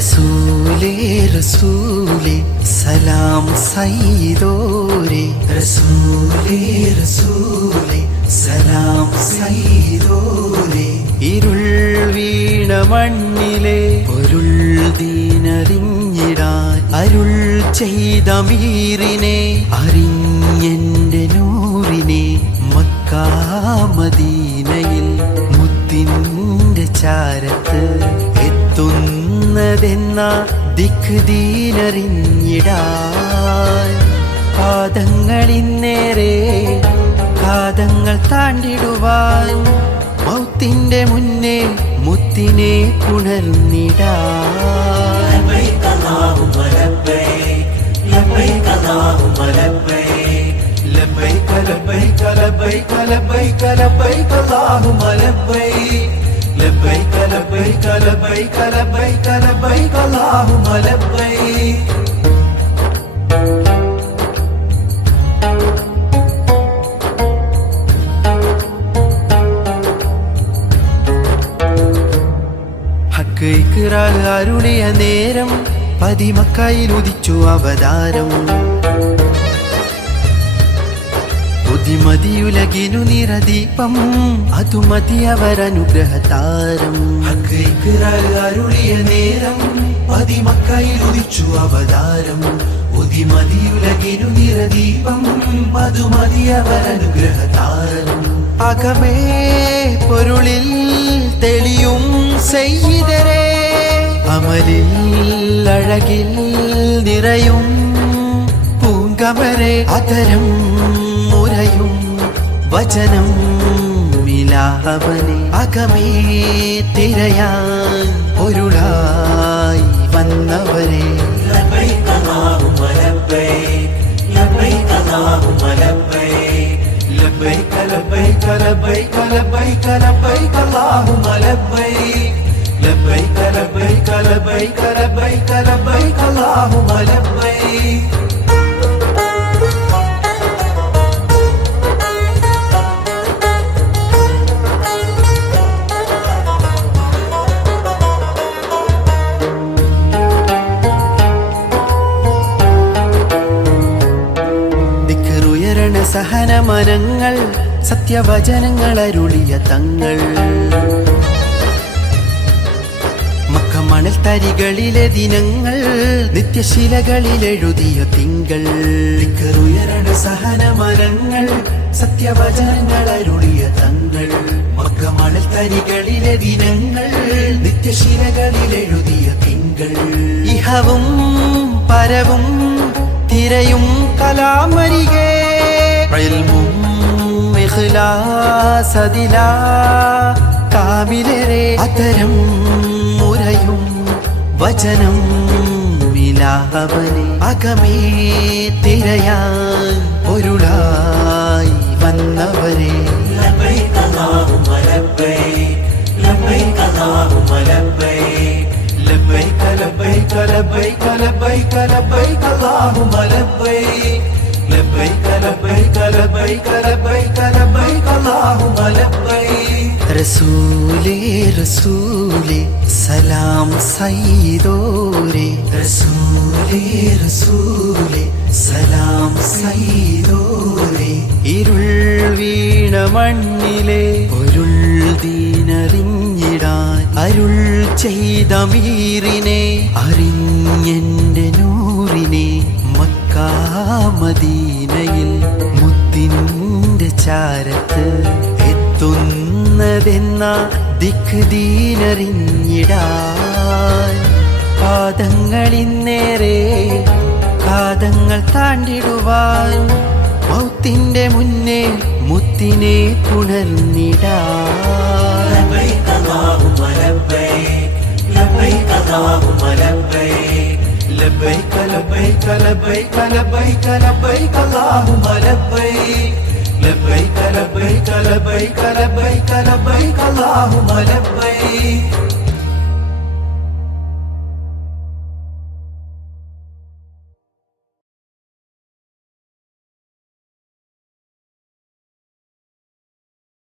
റസൂലേ റസൂലേ സലാം സയ്യിദോരേ. റസൂലേ റസൂലേ സലാം സയ്യിദോരേ. ഇരുൾ വീണ മണ്ണിലെ പൊരുൾ ദീനറിഞ്ഞിടാൻ അരുൾ ചെയ്ത മീറിനെ അറിഞ്ഞെന്റെ നൂറിനെ മക്കാമദീനയിൽ മുത്തിന്റെ ചാരത്ത് എന്നതെന്ന ദിക്ക് നേരെ പാദങ്ങൾ താണ്ടിടുവാൻ. മൗത്തിന്റെ മുന്നേ മുത്തിനെ പുണർന്നിടാൻ. ലബൈക ലബൈക ലബൈക ലബൈക ലബൈക അല്ലാഹുമ്മ ലബൈക ഹക്ക് അരുളിയ നേരം പതിമക്കായിൽ ഉദിച്ചു അവതാരം. ബുദ്ധിമതിയുലകിനു നിറദീപം. അതു മതി അവരനുഗ്രഹതാരം അരുളിയ നേരം. പതിമക്കയിൽ ഉദിച്ചു അവതാരം ഉദിമതിയുലകിനു നിറദീപം. മധുമതി അവരനുഗ്രഹതാരം അകമേ പൊരുളിൽ തെളിയും ചെയ്തരേ അമലിൽ അഴകിൽ നിറയും പൂങ്കമരെ. അതരം മുരയും വചനം മിലാഹവനെ അകമേ തിരയാൻ പൊരുളായി വന്നവരെ لبيك اللهم لبيك لبيك اللهم لبيك لبيك لبيك لبيك لبيك لبيك اللهم لبيك لبيك لبيك لبيك لبيك لبيك اللهم لبيك സഹന മനങ്ങൾ സത്യവചനങ്ങൾ അരുളിയ തങ്ങൾ. മക്കമണൽ തരികളിലെ ദിനങ്ങൾ നിത്യശിലകളിൽ എഴുതിയ തിങ്കൾ. ഉയരണ സഹന മരങ്ങൾ സത്യവചനങ്ങൾ അരുളിയ തങ്ങൾ. മക്കമണൽ തരികളിലെ ദിനങ്ങൾ നിത്യശിലകളിൽ എഴുതിയ തിങ്കൾ. ഇഹവും പരവും തിരയും കലാമരികെ എൽമും ഇഖ്ലാസതില കാമിലരെ അതരം മുരയും വചനം മിലാപനെ അകമേ തിരയാൻ പൊരുളായി വന്നവരെ ലബൈക ലബൈക ലബൈക ലബൈക ലബൈക അല്ലാഹുമ്മ ലബൈക لبيك لبيك لبيك لبيك اللهم لبيك لبيك لبيك لبيك لبيك لبيك اللهم لبيك റസൂലേ റസൂലേ സലാം സയ്യിദോരേ റസൂലേ റസൂലേ സലാം സയ്യിദോരേ ഇരുൾ വീണ മണ്ണിലെ പൊരുൾ ദീനറിഞ്ഞിടാൻ അരുൾ ചെയ്ത മീറിനെ അറിഞ്ഞെന്റെ നൂറിനെ മക്കാമദീനയിൽ സഞ്ചാരത്ത് എത്തുന്നതെന്ന ദിക്ക് പാദങ്ങളിൽ നേരെ പാദങ്ങൾ താണ്ടിടുവാൻ മൗത്തിന്റെ മുന്നേ മുത്തിനെ പുണർന്നിടാൻ ലബൈക ലബൈക ലബൈക ലബൈക ലബൈക അല്ലാഹുമ്മ ലബൈക لبيك لبيك لبيك لبيك لبيك اللهم لبيك